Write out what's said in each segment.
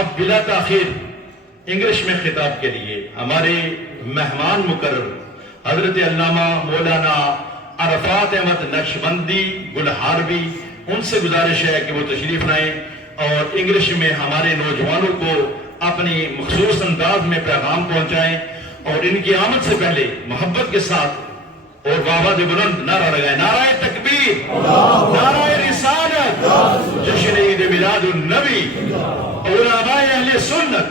अब बिला ताखीर इंग्लिश में खिताब के लिए हमारे मेहमान मुकर्रर हजरत अल्लामा मौलाना अरफात अहमद नक्शबंदी गुलहारवी, उनसे गुजारिश है कि वो तशरीफ लाएं और इंग्लिश में हमारे नौजवानों को अपनी मखसूस अंदाज में पैगाम पहुंचाएं और इनकी आमद से पहले मोहब्बत के साथ और आवाज़ बुलंद नारा लगाए, नाराए तकबीर, नाराए रिसालत, जश्न ईद मिलादुन नबी, उलमाए अहले सुन्नत।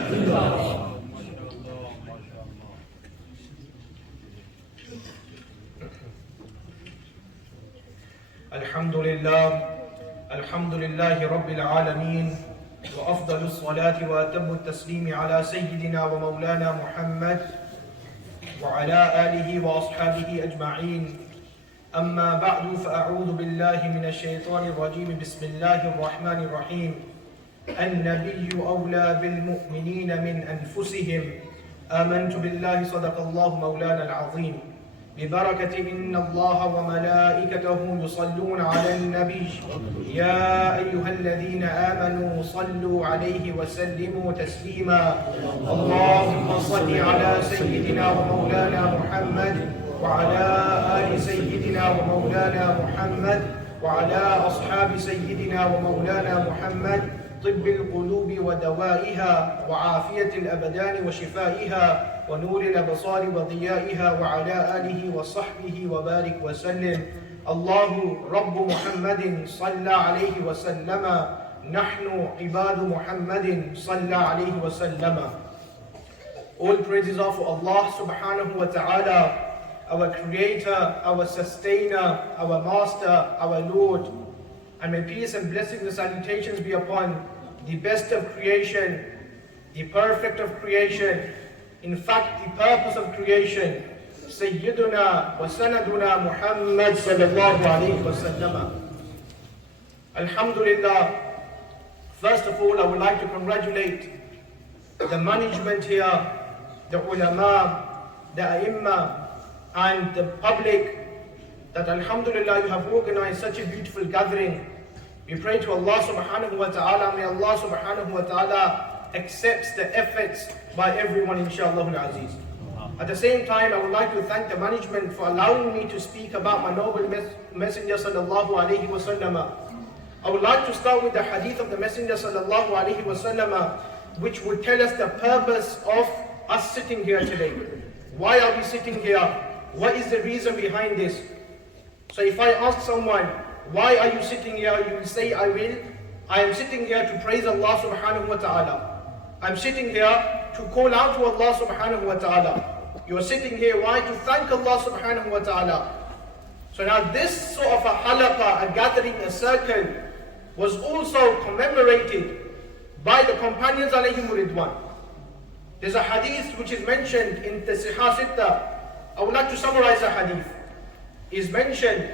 अल्हम्दुलिल्लाह रब्बिल आलमीन व अफ़्ज़लुस सलाति व अतम्मुत तस्लीमी अला सय्यिदिना व मौलाना Muhammad وعلى آله وأصحابه أجمعين أما بعد فأعوذ بالله من الشيطان الرجيم بسم الله الرحمن الرحيم النبي أولى بالمؤمنين من أنفسهم آمنت بالله صدق الله مولانا العظيم ببركة إن الله وملائكته يصلون على النبي يا أيها الذين آمنوا صلوا عليه وسلموا تسليما اللهم صل على سيدنا ومولانا محمد وعلى آل سيدنا ومولانا محمد وعلى أصحاب سيدنا ومولانا محمد طب القلوب ودوائها وعافية الأبدان وشفائها ونور الأبصار وضيائها وعلى آله وصحبه وبارك وسلم الله رب محمد صلى عليه وسلم نحن عباد محمد صلى عليه وسلم. All praises are for Allah subhanahu wa ta'ala, our creator, our sustainer, our master, our Lord. And may peace and blessings and salutations be upon the best of creation, the perfect of creation, in fact the purpose of creation, Sayyiduna wa Sanaduna Muhammad sallallahu alayhi wa sallam. Alhamdulillah, first of all I would like to congratulate the management here, the ulama, the ai*imma and the public that alhamdulillah you have organized such a beautiful gathering. We pray to Allah subhanahu wa ta'ala, may Allah subhanahu wa ta'ala accepts the efforts by everyone inshallah al-aziz. At the same time I would like to thank the management for allowing me to speak about my noble messenger sallallahu alayhi wa sallam. I would like to start with the hadith of the messenger sallallahu alayhi wa sallam, which would tell us the purpose of us sitting here today. Why are we sitting here? What is the reason behind this? So if I ask someone, why are you sitting here? You will say, I am sitting here to praise Allah subhanahu wa ta'ala. I'm sitting here to call out to Allah subhanahu wa ta'ala. You are sitting here, why? To thank Allah subhanahu wa ta'ala. So now this sort of a halaqa, a gathering, a circle, was also commemorated by the companions alayhim ridwan. There's a hadith which is mentioned in the Sihah Sitta. I would like to summarize the hadith. Is mentioned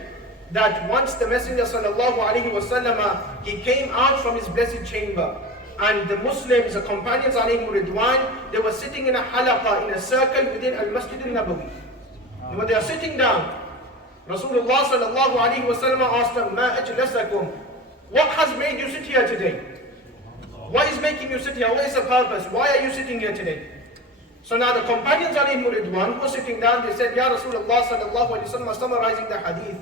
that once the Messenger sallallahu alaihi wasallam he came out from his blessed chamber, and the Muslims, the companions alayhim ridwan, they were sitting in a halaqa, in a circle within al-Masjid al-Nabawi. And when they are sitting down, Rasulullah sallallahu alaihi wasallam asked them, "Ma ajlasakum?" What has made you sit here today? What is making you sit here? What is the purpose? Why are you sitting here today? So now the companions alayhim ridwan who were sitting down, they said, Ya Rasulullah sallallahu alayhi wa sallam, summarizing the hadith.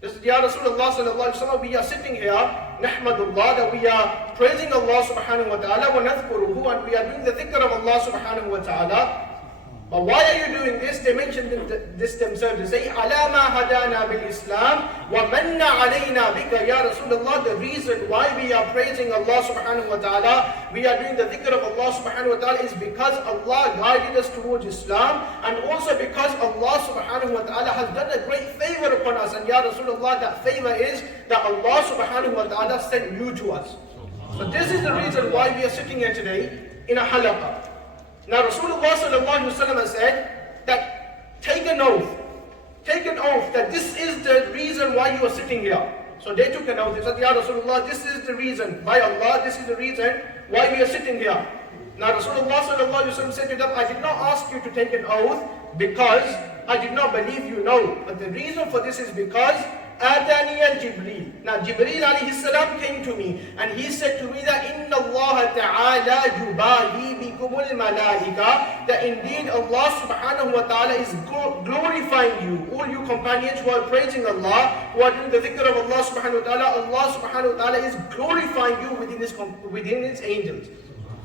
They said, Ya Rasulullah sallallahu alayhi wa sallam, we are sitting here, nahmadullah, that we are praising Allah subhanahu wa ta'ala, wa nadhkuruhu, and we are doing the dhikr of Allah subhanahu wa ta'ala. But why are you doing this? They mentioned this themselves. They say, Allama hadana bil Islam wa manna alayna bika ya Rasulullah. The reason why we are praising Allah subhanahu wa ta'ala, we are doing the dhikr of Allah subhanahu wa ta'ala, is because Allah guided us towards Islam, and also because Allah subhanahu wa ta'ala has done a great favor upon us. And ya Rasulullah, that favor is that Allah subhanahu wa ta'ala sent you to us. So this is the reason why we are sitting here today in a halaqa. Now Rasulullah sallallahu alaihi wasallam said that take an oath that this is the reason why you are sitting here. So they took an oath. They said, Ya Rasulullah, this is the reason, by Allah, this is the reason why we are sitting here. Now Rasulullah sallallahu alaihi wasallam said to them, I did not ask you to take an oath because I did not believe you know. But the reason for this is because آتاني الجبريل. Now Jibreel alayhi salam came to me and he said to me that إن الله تعالى يباهي بكم الملائكة, that indeed Allah subhanahu wa ta'ala is glorifying you, all you companions who are praising Allah, who are doing the dhikr of Allah subhanahu wa ta'ala. Allah subhanahu wa ta'ala is glorifying you within his angels.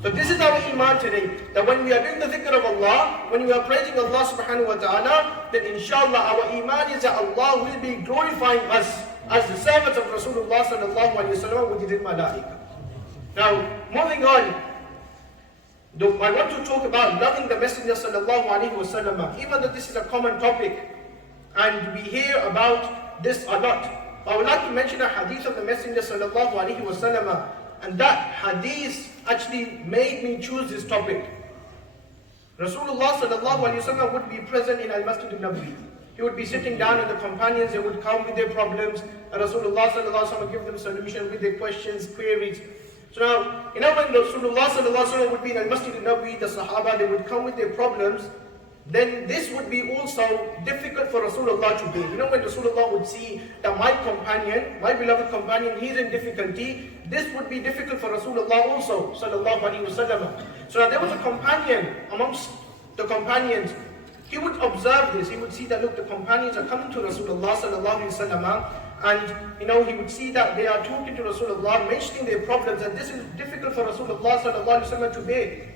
So this is our iman today, that when we are doing the dhikr of Allah, when we are praising Allah subhanahu wa ta'ala, then inshallah our iman is that Allah will be glorifying us as the servants of Rasulullah sallallahu alayhi wa sallam with his malaika. Now, moving on, I want to talk about loving the Messenger sallallahu alayhi wa sallam, even though this is a common topic, and we hear about this a lot. I would like to mention a hadith of the Messenger sallallahu alayhi wa sallam, and that hadith actually made me choose this topic. Rasulullah sallallahu alayhi wa sallam would be present in al-Masjid al-Nabawi. He would be sitting down and the companions, they would come with their problems, and Rasulullah sallallahu alayhi wa sallam would give them solution with their questions, queries. So now, when Rasulullah sallallahu alayhi wa sallam would be in al-Masjid al-Nabawi, the Sahaba, they would come with their problems, then this would be also difficult for Rasulullah to bear. When Rasulullah would see that my companion, my beloved companion, he's in difficulty, this would be difficult for Rasulullah also, sallallahu alaihi wasallam. So now there was a companion amongst the companions. He would observe this. He would see that, look, the companions are coming to Rasulullah sallallahu alaihi wasallam, and he would see that they are talking to Rasulullah, mentioning their problems, and this is difficult for Rasulullah sallallahu alaihi wasallam to bear.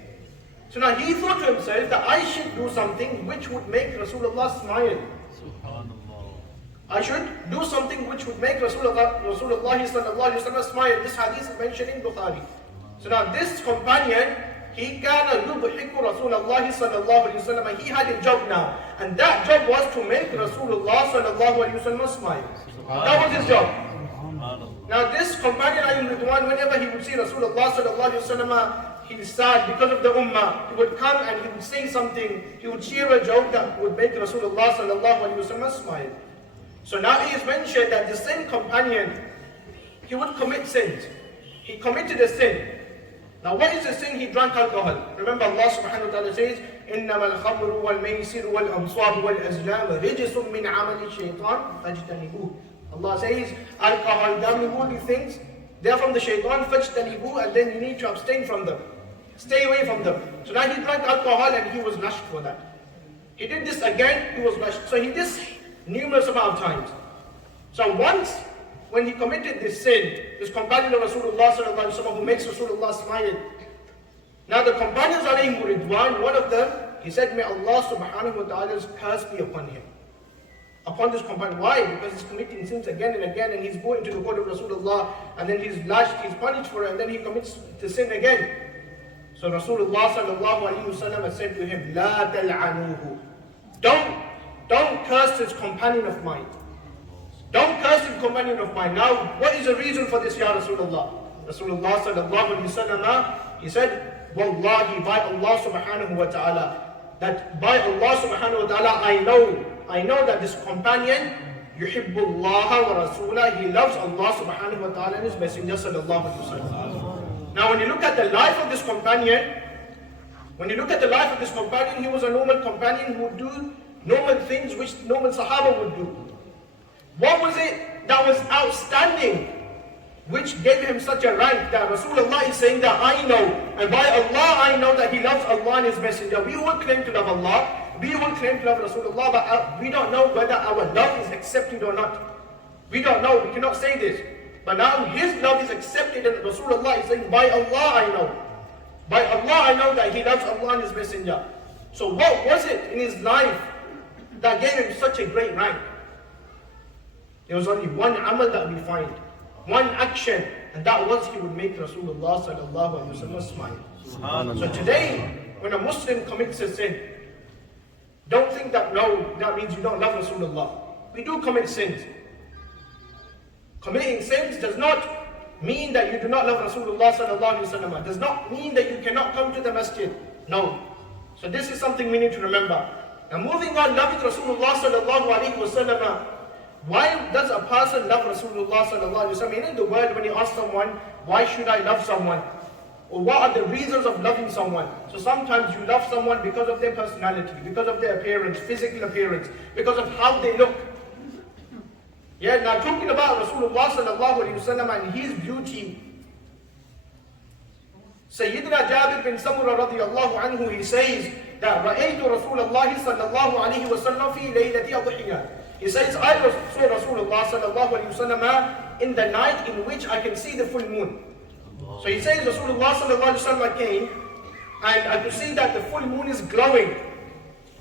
So now he thought to himself that I should do something which would make Rasulullah smile. I should do something which would make Rasulullah sallallahu alaihi wasallam smile. This hadith is mentioned in Bukhari. So now this companion, he kana yudhiku Rasulullah sallallahu alaihi wasallam. He had a job now, and that job was to make Rasulullah sallallahu alaihi wasallam smile. That was his job. Now this companion, whenever he would see Rasulullah sallallahu alaihi wasallam, he's sad because of the ummah, he would come and he would say something, he would share a joke that would make Rasulullah sallallahu alaihi wasallam smile. So now he is mentioned that the same companion, he would commit sins. He committed a sin. Now what is the sin? He drank alcohol. Remember Allah subhanahu wa ta'ala says, إِنَّمَا الْخَمْرُ وَالْمَيْسِرُ وَالْأَنصَابُ وَالْأَزْلَامُ رِجْسٌ مِّنْ عَمَلِ الشَّيْطَانِ فَاجْتَنِبُوهُ. Allah says, alcohol, gambling, all these things, they are from the shaitan, فَاجْتَنِبُوهُ, and then you need to abstain from them. Stay away from them. So now he drank alcohol and he was lashed for that. He did this again, he was lashed. So he did this numerous amount of times. So once, when he committed this sin, this companion of Rasulullah sallallahu alaihi wasallam who makes Rasulullah smile. Now the companions alayhim ridwan, one of them, he said, may Allah subhanahu wa ta'ala's curse be upon him. Upon this companion. Why? Because he's committing sins again and again, and he's going to the court of Rasulullah, and then he's lashed, he's punished for it, and then he commits the sin again. So Rasulullah sallallahu alaihi wasallam said to him, La tal'anuhu. Don't curse this companion of mine. Don't curse this companion of mine. Now, what is the reason for this, Ya Rasulullah? Rasulullah sallallahu alaihi wasallam, he said, Wallahi, by Allah subhanahu wa ta'ala, that by Allah subhanahu wa ta'ala, I know that this companion, yuhibbu Allah wa rasulah, he loves Allah subhanahu wa ta'ala and his messenger sallallahu alaihi wasallam. Now when you look at the life of this companion, he was a normal companion who would do normal things which normal Sahaba would do. What was it that was outstanding, which gave him such a rank that Rasulullah is saying that I know, and by Allah I know that he loves Allah and his messenger. We all claim to love Allah, we all claim to love Rasulullah, but we don't know whether our love is accepted or not. We don't know, we cannot say this. But now his love is accepted, and Rasulullah is saying, by Allah I know. By Allah I know that he loves Allah and his messenger. So what was it in his life that gave him such a great rank? There was only one amal that we find, one action, and that was he would make Rasulullah sallallahu alaihi wasallam smile. So today, when a Muslim commits a sin, don't think that that means you don't love Rasulullah. We do commit sins. Committing sins does not mean that you do not love Rasulullah sallallahu alaihi wasallam. Does not mean that you cannot come to the masjid. No. So this is something we need to remember. Now moving on, loving Rasulullah sallallahu alaihi wasallam. Why does a person love Rasulullah sallallahu alaihi wasallam? In the world, when you ask someone, why should I love someone? Or what are the reasons of loving someone? So sometimes you love someone because of their personality, because of their appearance, physical appearance, because of how they look. Yeah, now talking about Rasulullah sallallahu alayhi wasallam and his beauty, Sayyidina Jabir bin Samura radiyallahu anhu, he says that رَأَيْتُ رَسُولَ اللَّهِ صَلَّى اللَّهُ عَلَيْهِ وَسَلَّمَ فِي لَيْلَةِ أَضْحِيَةٍ. He says, I saw Rasulullah sallallahu alayhi wasallam in the night in which I can see the full moon. So he says Rasulullah sallallahu alayhi wasallam came and I could see that the full moon is glowing.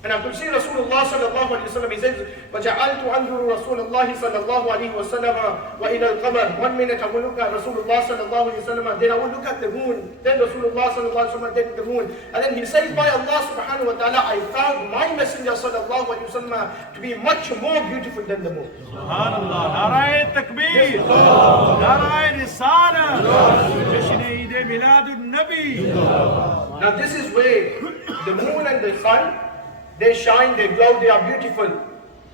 And I could see Rasulullah sallallahu alayhi wasallam, he says, وَجَعَلْتُ أَنْظُرُ رَسُولَ اللَّهِ صَلَّى اللَّهُ عَلَيْهِ وَسَلَّمَ وَإِلَى الْقَمَرِ. 1 minute I will look at Rasulullah sallallahu alayhi wasallam, then I will look at the moon, then Rasulullah sallallahu alayhi wasallam, then the moon. And then he says, by Allah subhanahu wa ta'ala, I found my messenger sallallahu alayhi wasallam to be much more beautiful than the moon. Subhanallah. Narae Takbir. Narae Risala. Jashn-e-Eid Milad Nabi. Now this is where the moon and the sun, they shine, they glow, they are beautiful.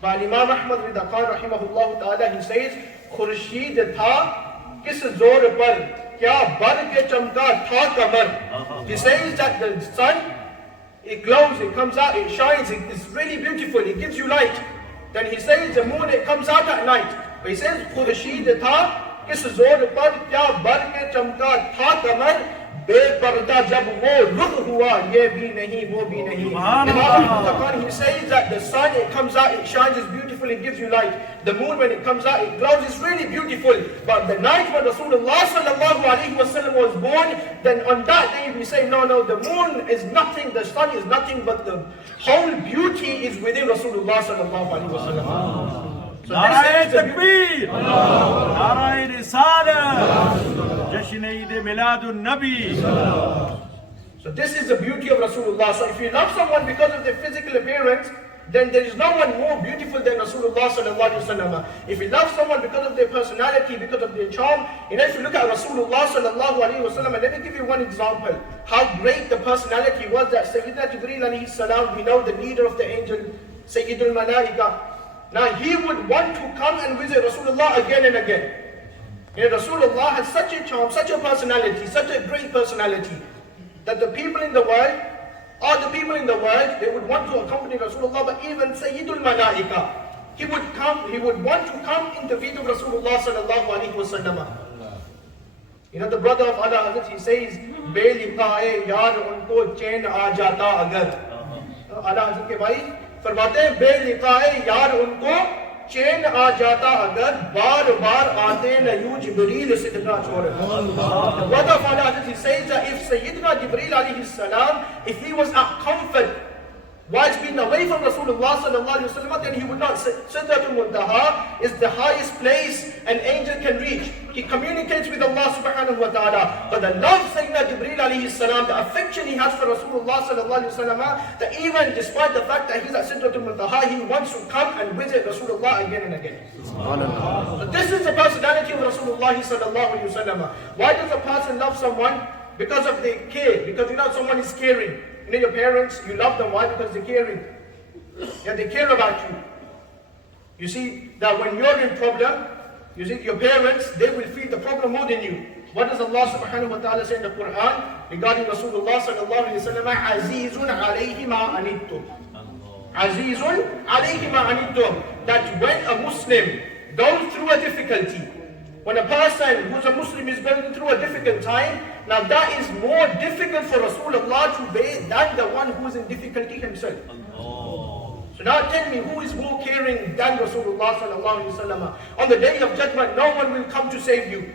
But Imam Ahmad Rida Khan rahimahullah ta'ala, he says, Khurshid tha kis zor par, kya bar ke chamka tha kamar. He says that the sun, it glows, it comes out, it shines, it's really beautiful, it gives you light. Then he says the moon, it comes out at night. But he says, Khurshid tha kis zor par, kya bar ke chamka tha kamar. बेपर्दा जब वो रुख हुआ ये भी नहीं वो भी नहीं. He says that the sun, it comes out, it shines, it's beautiful, it gives you light. The moon, when it comes out, it glows, it's really beautiful. But the night when Rasulullah sallallahu alaihi wasallam was born, then on that day we say, no, the moon is nothing, the sun is nothing, but the whole beauty is within Rasulullah sallallahu alaihi wasallam. So Narae Takbir. Narae Risala. Jashn-e-Eid Milad Nabi. So this is the beauty of Rasulullah. So if you love someone because of their physical appearance, then there is no one more beautiful than Rasulullah sallallahu alaihi wasallam. If you love someone because of their personality, because of their charm, if you look at Rasulullah sallallahu alaihi wasallam, and let me give you one example, how great the personality was that Sayyidina Jibreel alayhi salam, we know the leader of the angel, Sayyidul Malaika. Now he would want to come and visit Rasulullah again and again. Rasulullah had such a charm, such a personality, such a great personality, that the people in the world, they would want to accompany Rasulullah, but even Sayyidul Malaika, he would want to come in the feet of Rasulullah sallallahu alaihi wasallam. The brother of Allah, Hazrat, he says, Be liqae yaar unko chain aa jata agar. Allah Hazrat ke bhai फरमाते हैं बेलिकाए यार उनको चैन आ जाता अगर बार बार आते न यूं जिब्रील सिदका छोड़. The brother of Allah, he says that if Sayyidina Jibreel alayhi salam, if he was at comfort whilst being away from Rasulullah sallallahu alaihi wasallam, then he would not. Sidratul Muntaha is the highest place an angel can reach. He communicates with Allah subhanahu wa ta'ala. But the love Sayyidina Jibreel alayhi salam, the affection he has for Rasulullah sallallahu alaihi wasallam, that even despite the fact that he's at Sidratul Muntaha, he wants to come and visit Rasulullah again and again. So this is the personality of Rasulullah sallallahu alaihi wasallam. Why does a person love someone? Because of their care. Because someone is caring. Your parents, you love them. Why? Because they're caring. Yeah, they care about you. You see that when you're in problem, you see your parents, they will feel the problem more than you. What does Allah subhanahu wa ta'ala say in the Quran regarding Rasulullah sallallahu alayhi wa sallam? Azizun alayhi ma anittum. Azizun alayhi ma anittum. That when a Muslim goes through a difficulty, when a person who's a Muslim is going through a difficult time, now that is more difficult for Rasulullah to bear than the one who is in difficulty himself. So now tell me, who is more caring than Rasulullah sallallahu alaihi wasallam? On the day of judgment, no one will come to save you.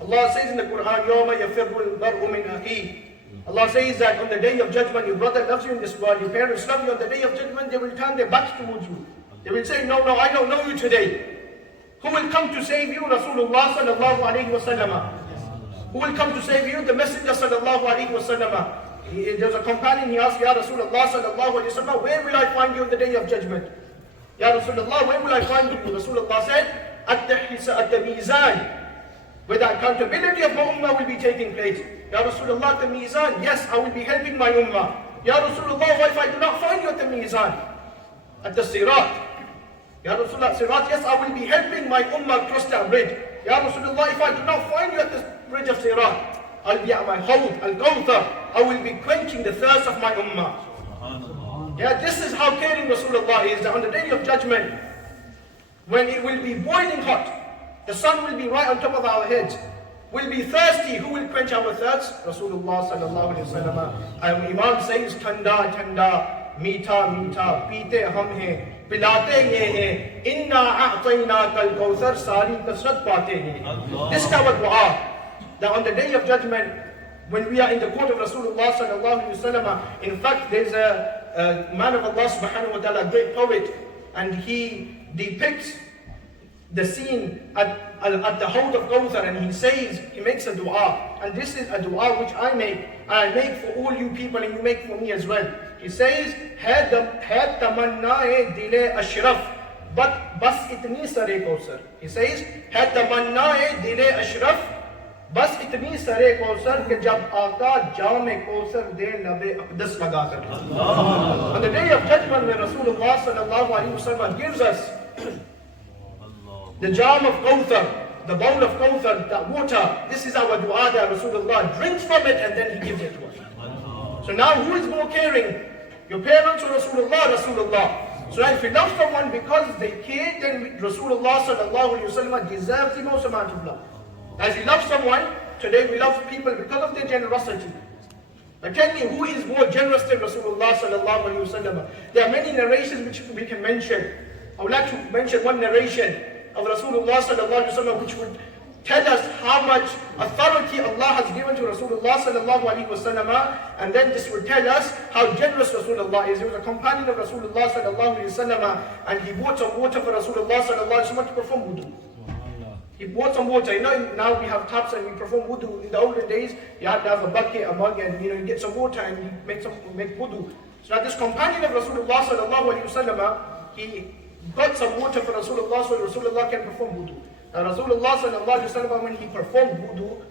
Allah says in the Quran, يَوْمَ يَفِرُّ الْمَرْءُ مِنْ أَخِيهِ. Allah says that on the day of judgment, your brother loves you in this world, your parents love you. On the day of judgment, they will turn their backs towards you. They will say, no, I don't know you today. Who will come to save you? Rasulullah sallallahu alaihi wasallam. Who will come to save you? The Messenger sallallahu alaihi wasallam. There's a companion, he asked, Ya Rasulullah sallallahu alaihi wasallam, where will I find you on the day of judgment? Ya Rasulullah, where will I find you? Rasulullah said, at the mizan, where the accountability of my ummah will be taking place. Ya Rasulullah, the mizan, yes, I will be helping my ummah. Ya Rasulullah, what if I do not find you at the mizan? At the sirat. Ya Rasulullah, sirat, yes, I will be helping my ummah cross that bridge. Ya Rasulullah, if I do not find you at the bridge of sirat, I'll be at my hawd, al-Ghausia. I will be quenching the thirst of my ummah. Yeah, this is how caring Rasulullah is. That on the day of judgment, when it will be boiling hot, the sun will be right on top of our heads, we'll be thirsty, who will quench our thirst? Rasulullah sallallahu alayhi wa sallam. Our Imam says, Thanda, thanda, meetha, meetha, peete hum hain, pilate ye hain, inna a'tayna kal kawthar, sari kasrat paate hain. This is our dua. That on the day of judgment, when we are in the court of Rasulullah sallallahu alayhi wa sallam, in fact, there's a man of Allah subhanahu wa ta'ala, a great poet, and he depicts the scene at the Hawd of Kawthar, and he says, he makes a dua, and this is a dua which I make, and I make for all you people, and you make for me as well. He says, hai tamanna-e dil-e ashraf, but bas itni sare Kawthar. He says, hai tamanna-e dil-e ashraf, bas itni sare Kawthar ke jab aaka jam-e Kawthar de labe aqdas laga kar. On the day of judgment, when Rasulullah sallallahu alaihi wasallam gives us the jam of Kawthar, the bowl of Kawthar, that water, this is our dua that Rasulullah drinks from it and then he gives it to us. So now who is more caring? Your parents or Rasulullah? Rasulullah. So now if you love someone because they care, then Rasulullah sallallahu alayhi wa sallam deserves the most amount of love. As you love someone, today we love people because of their generosity. But tell me, who is more generous than Rasulullah sallallahu alayhi wa sallam? There are many narrations which we can mention. I would like to mention one narration of Rasulullah sallallahu alaihi wasallam, which would tell us how much authority Allah has given to Rasulullah sallallahu alaihi wasallam, and then this would tell us how generous Rasulullah is. He was a companion of Rasulullah sallallahu alaihi wasallam, and he bought some water for Rasulullah sallallahu alaihi wasallam to perform wudu. He bought some water. You know, now we have taps and we perform wudu. In the olden days, you had to have a bucket, a mug, and you get some water and you make wudu. So now this companion of Rasulullah sallallahu alaihi wasallam, he got some water for Rasulullah so Rasulullah can perform wudu. Now Rasulullah sallallahu alaihi wasallam, when he performed wudu,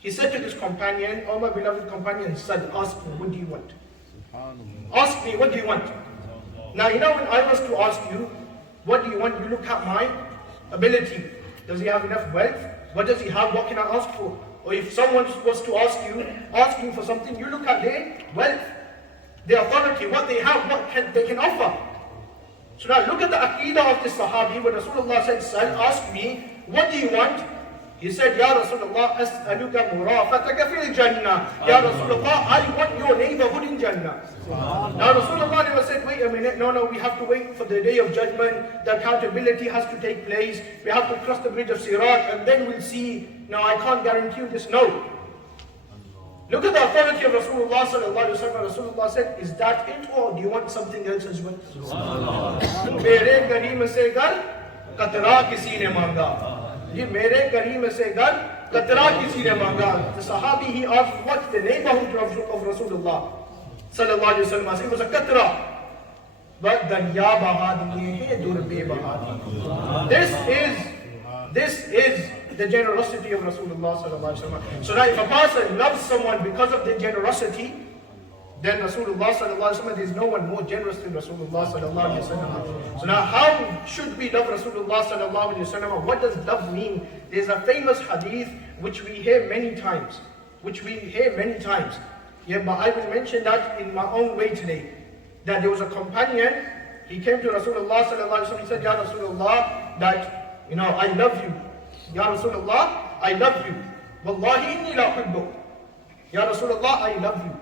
he said to this companion, "Oh my beloved companion, son, ask me, what do you want? Ask me, what do you want?" Now you know, when I was to ask you, what do you want? You look at my ability. Does he have enough wealth? What does he have? What can I ask for? Or if someone was to ask you for something, you look at their wealth, their authority, what they have, they can offer. So now look at the aqidah of this Sahabi. When Rasulullah said, "Son, ask me, what do you want?" He said, "Ya Rasulullah, as'aluka murafataka fil Jannah." Ya Rasulullah, I want your neighborhood in Jannah. Now Rasulullah never said, "Wait a minute, no, we have to wait for the day of judgment. The accountability has to take place. We have to cross the bridge of Sirat and then we'll see. No, I can't guarantee you this." No. Look at the authority of Rasulullah sallallahu alaihi wasallam. Rasulullah said, "Is that it, or do you want something else as well?" Mere gareem se gar qatra kisi ne manga. Ye mere gareem se gar qatra kisi ne manga. The Sahabi, he asked, what's the neighborhood of Rasulullah sallallahu alaihi wasallam? It was a qatra. But darya baha diye hai, durbe baha diye. This is the generosity of Rasulullah sallallahu alaihi wasallam. So now if a person loves someone because of their generosity, then Rasulullah sallallahu alaihi wasallam, there is no one more generous than Rasulullah sallallahu alaihi wasallam. So now how should we love Rasulullah sallallahu alaihi wasallam? What does love mean? There's a famous hadith which we hear many times. Yeah, but I will mention that in my own way today. That there was a companion, he came to Rasulullah sallallahu alaihi wasallam, he said, "Ya Rasulullah, that I love you. Ya Rasulullah, I love you. Wallahi inni la uhibbuk. Ya Rasulullah, I love you."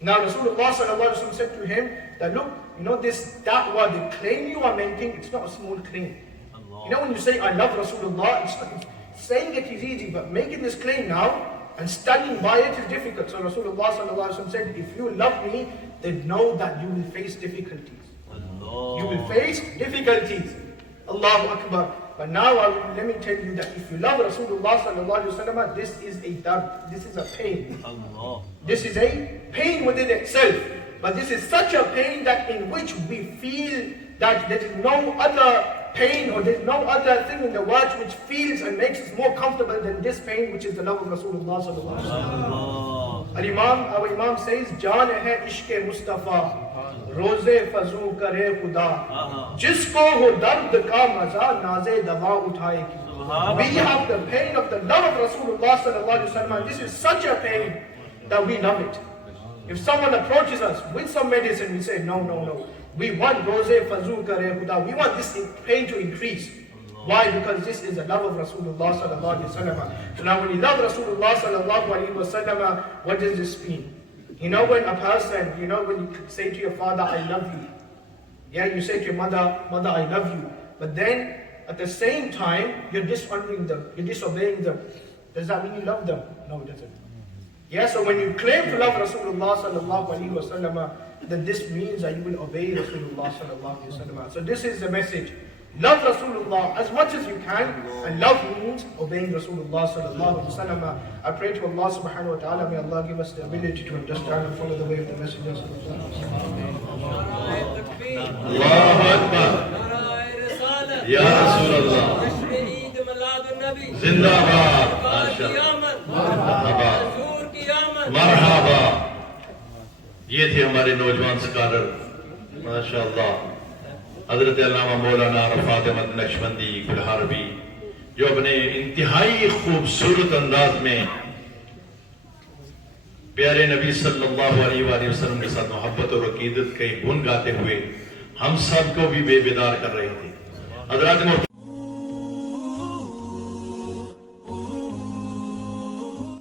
Now Rasulullah sallallahu alaihi wasallam said to him that, look, this da'wah, the claim you are making, it's not a small claim. When you say, "I love Rasulullah," saying it is easy, but making this claim now and standing by it is difficult. So Rasulullah sallallahu alaihi wasallam said, "If you love me, then know that you will face difficulties. You will face difficulties." Allahu Akbar. But now let me tell you that if you love Rasulullah sallallahu alaihi wasallam, this is a dard, this is a pain. This is a pain within itself. But this is such a pain that in which we feel that there is no other pain or there is no other thing in the world which feels and makes us more comfortable than this pain, which is the love of Rasulullah sallallahu alaihi wasallam. Our Imam says, "Jaan hai ishq Mustafa, रोज़े फज़ू करे खुदा, जिसको हो दर्द का मज़ा नाज़े दवा उठाएगी." We have the pain of the love of Rasulullah sallallahu alaihi wasallam. This is such a pain that we love it. If someone approaches us with some medicine, we say, no, no, no. We want roze fazul kare khuda. We want this pain to increase. Why? Because this is the love of Rasulullah sallallahu alaihi wasallam. So now when you love Rasulullah sallallahu alaihi wasallam, what does this mean? You know when a person, when you say to your father, I love you. Yeah, you say to your mother, mother, I love you. But then at the same time, you're dishonoring them, you're disobeying them. Does that mean you love them? No, it doesn't. Yeah, so when you claim to love Rasulullah sallallahu alaihi wasallam, then this means that you will obey Rasulullah sallallahu alaihi wasallam. So this is the message. Love Rasulullah as much as you can, and love means obeying Rasulullah sallallahu alaihi wasallam. I pray to Allah subhanahu wa ta'ala, may Allah give us the ability to understand and follow the way of the messengers of Allahu Akbar. Ya Rasulullah. Zindabad. Marhaba. Marhaba. ये थे हमारे नौजवान scholar माशाअल्लाह हजरत अल्लामा मौलाना अरफात अहमद नक्शबंदी गुलहारवी, जो अपने इंतहाई खूबसूरत अंदाज में प्यारे नबी सल्लल्लाहु अलैहि वसल्लम के साथ मोहब्बत और अकीदत के गुण गाते हुए हम सबको भी बेबेदार कर रहे थे। हजरत